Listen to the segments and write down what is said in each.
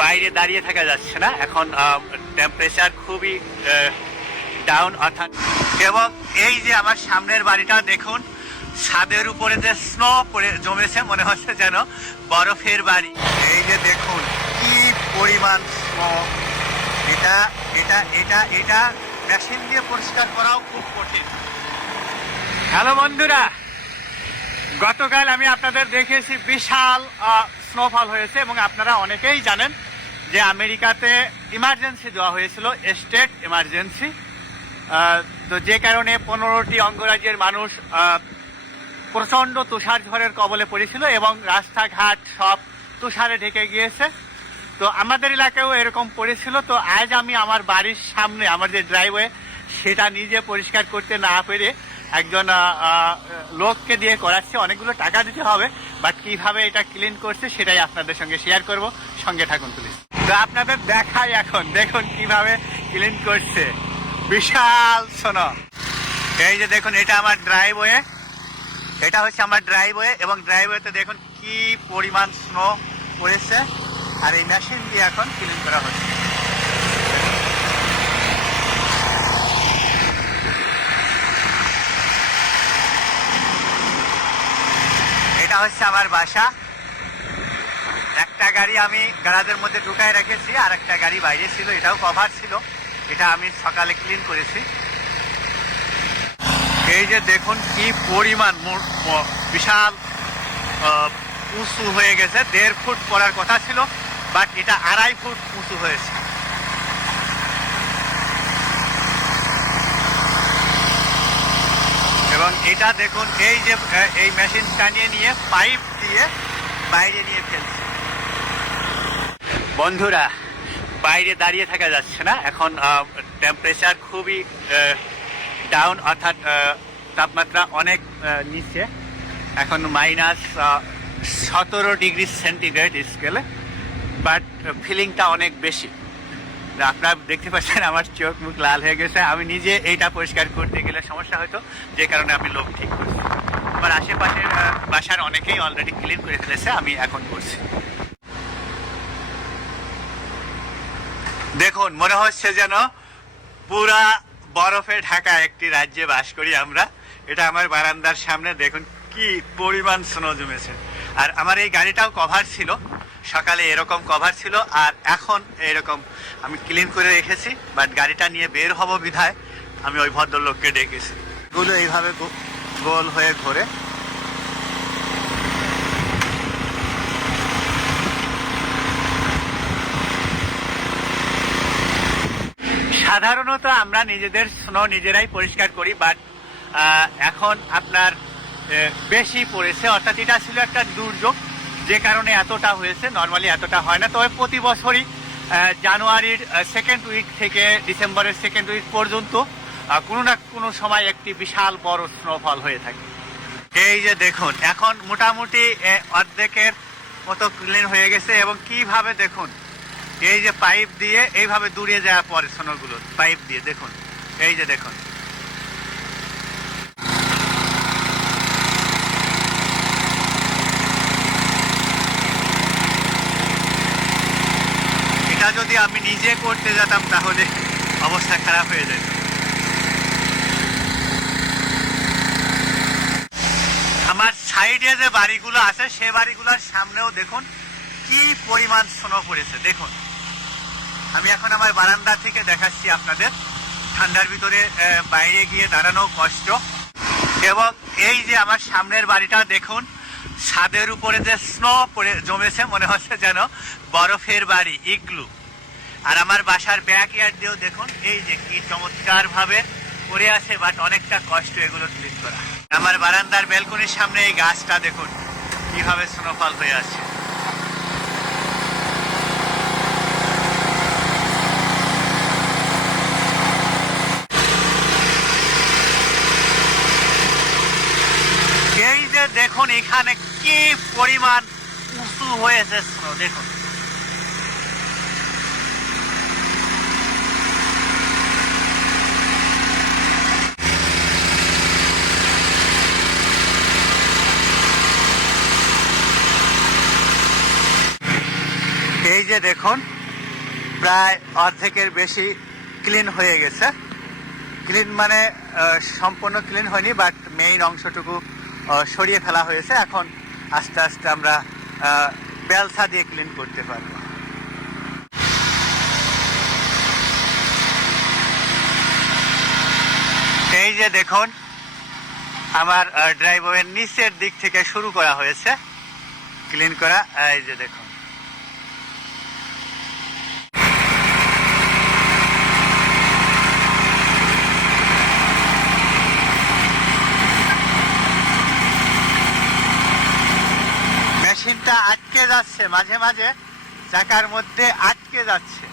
বাইরে দাঁড়িয়ে থাকা যাচ্ছে না এখন। টেম্পারেচার খুবই ডাউন অর্থাৎ। এবং এই যে আমার সামনের বাড়িটা দেখুন, ছাদের উপরে যে স্নো পড়ে জমেছে, মনে হচ্ছে যেন বরফের বাড়ি। এই যে দেখুন কি পরিমাণ স্নো। এটা এটা এটা এটা মেশিন দিয়ে পরিষ্কার করাও খুব কঠিন। হ্যালো বন্ধুরা, গতকাল আমি আপনাদের দেখেছি বিশাল স্নোফল হয়েছে এবং আপনারা অনেকেই জানেন যে আমেরিকাতে ইমার্জেন্সি দেওয়া হয়েছিল, স্টেট ইমার্জেন্সি। তো যে কারণে 15টি অঙ্গরাজ্যের মানুষ প্রচণ্ড তুষার ঝড়ের কবলে পড়েছিল এবং রাস্তাঘাট সব তুষারে ঢেকে গিয়েছে। তো আমাদের এলাকায়ও এরকম পড়েছিল। তো আজ আমি আমার বাড়ির সামনে আমার যে ড্রাইভওয়ে, সেটা নিজে পরিষ্কার করতে না পেরে একজন লোককে দিয়ে করাচ্ছে। অনেকগুলো টাকা দিতে হবে, বাট কিভাবে এটা ক্লিন করছে সেটাই আপনাদের সঙ্গে শেয়ার করব। সঙ্গে থাকুন প্লিজ। তো আপনাদের দেখাই এখন, দেখুন কিভাবে ক্লিন করছে। বিশাল স্নো। এই যে দেখুন, এটা আমার ড্রাইভওয়ে, এটা হচ্ছে আমার ড্রাইভওয়ে এবং ড্রাইভওয়েতে দেখুন কি পরিমাণ স্নো পড়েছে। আর এই মেশিন দিয়ে এখন ক্লিন করা হচ্ছে। এটা হচ্ছে আমার বাসা। একটা গাড়ি আমি গ্যারাজের মধ্যে ঢুকায় রেখেছি, আর একটা গাড়ি বাইরে ছিল, এটাও কভার ছিল, এটা আমি সকালে ক্লিন করেছি। এই যে দেখুন কি পরিমাণ, বিশাল উঁচু হয়ে গেছে। 1.5 ফুট পড়ার কথা ছিল, বাট এটা 2.5 ফুট উঁচু হয়েছে। এবং এটা দেখুন, এই যে এই মেশিন টানিয়ে নিয়ে পাইপ দিয়ে বাইরে নিয়ে ফেলছে। বন্ধুরা, বাইরে দাঁড়িয়ে থাকা যাচ্ছে না এখন। টেম্পারেচার খুবই ডাউন অর্থাৎ তাপমাত্রা অনেক নিচে। এখন -17 ডিগ্রি সেন্টিগ্রেড স্কেলে, বাট ফিলিংটা অনেক বেশি। আপনারা দেখতে পাচ্ছেন আমার চোখ মুখ লাল হয়ে গেছে। আমি নিজে এইটা পরিষ্কার করতে গেলে সমস্যা হতো, যে কারণে আমি লোক ঠিক করছি। আমার আশেপাশের বাসার অনেকেই অলরেডি ক্লিন করে ফেলেছে, আমি এখন করছি। দেখুন, মনে হচ্ছে যেন পুরা বরফে ঢাকা একটি রাজ্যে বাস করি আমরা। এটা আমার বারান্দার সামনে, দেখুন কি পরিমাণ স্নো জমেছে। আর আমার এই গাড়িটাও কভার ছিল, সকালে এরকম কভার ছিল, আর এখন এরকম আমি ক্লিন করে রেখেছি। বাট গাড়িটা নিয়ে বের হব বিধায় আমি ওই ভদ্রলোককে ডেকেছি। এগুলো এইভাবে গোল হয়ে ঘোরে। সাধারণত আমরা নিজেদের স্নো নিজেরাই পরিষ্কার করি, বাট এখন আপনার বেশি পড়েছে, অর্থাৎ এটা ছিল একটা দুর্যোগ, যে কারণে এতটা হয়েছে। নর্মালি এতটা হয় না, তবে প্রতি বছরই জানুয়ারির 2nd উইক থেকে ডিসেম্বরের 2nd উইক পর্যন্ত কোনো না কোনো সময় একটি বিশাল বড় স্নোফল হয়ে থাকে। এই যে দেখুন, এখন মোটামুটি অর্ধেকের মতো ক্লিন হয়ে গেছে। এবং কিভাবে দেখুন, এই যে পাইপ দিয়ে এইভাবে দূরে যাওয়ার পরে স্নোগুলো পাইপ দিয়ে দেখুন, এই যে দেখুন। এটা যদি আমি নিজে করতে যেতাম তাহলে অবস্থা খারাপ হয়ে যেত। আমার সাইডে যে বাড়িগুলো আছে সে বাড়িগুলোর সামনেও দেখুন কি পরিমাণ স্নো পড়েছে। দেখুন, আমি এখন আমার বারান্দা থেকে দেখাচ্ছি আপনাদের। ঠান্ডার ভিতরে বাইরে গিয়ে দাঁড়ানো কষ্ট। এবং এই যে আমার সামনের বাড়িটা দেখুন, ছাদের উপরে যে স্নো পড়ে জমেছে, মনে হচ্ছে যেন বরফের বাড়ি, ইগলু। আর আমার বাসার ব্যাক ইয়ার্ড দিয়েও দেখুন এই যে কি চমৎকার ভাবে পড়ে আছে, বাট অনেকটা কষ্ট এগুলো ক্লিন করা। আমার বারান্দার ব্যালকনির সামনে এই গাছটা দেখুন কিভাবে স্নোফল হয়ে আছে। এই যে দেখুন এখানে কি পরিমাণ উঁচু হয়েছে স্নো, দেখুন। এই যে দেখুন প্রায় অর্ধেকের বেশি ক্লিন হয়ে গেছে। ক্লিন মানে সম্পূর্ণ ক্লিন হয়নি, বাট মেইন অংশটুকু সরিয়ে ফেলা হয়েছে। এখন আস্তে আস্তে আমরা বেলসা দিয়ে ক্লিন করতে পারবো। এই যে দেখুন আমার ড্রাইভওয়ের নিচের দিক থেকে শুরু করা হয়েছে ক্লিন করা। এই যে দেখুন মেশিনটা আটকে যাচ্ছে, মাঝে মাঝে চাকার মধ্যে আটকে যাচ্ছে।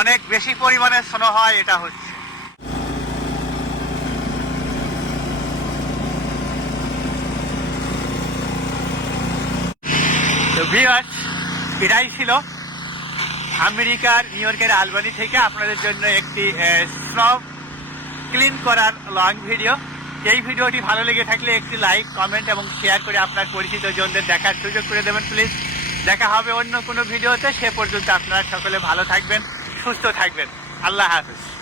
অনেক বেশি পরিমাণে স্নো হয় এটা হচ্ছে। তো ভিউয়ার্স, এটাই ছিল আমেরিকার নিউ ইয়র্কের আলবানি থেকে আপনাদের জন্য একটি স্নো ক্লিন করার লং ভিডিও। এই ভিডিওটি ভালো লেগে থাকলে একটি লাইক, কমেন্ট এবং শেয়ার করে আপনার পরিচিত জনদের দেখার সুযোগ করে দেবেন প্লিজ। দেখা হবে অন্য কোনো ভিডিওতে। সে পর্যন্ত আপনারা সকলে ভালো থাকবেন, সুস্থ থাকবেন। আল্লাহ হাফেজ।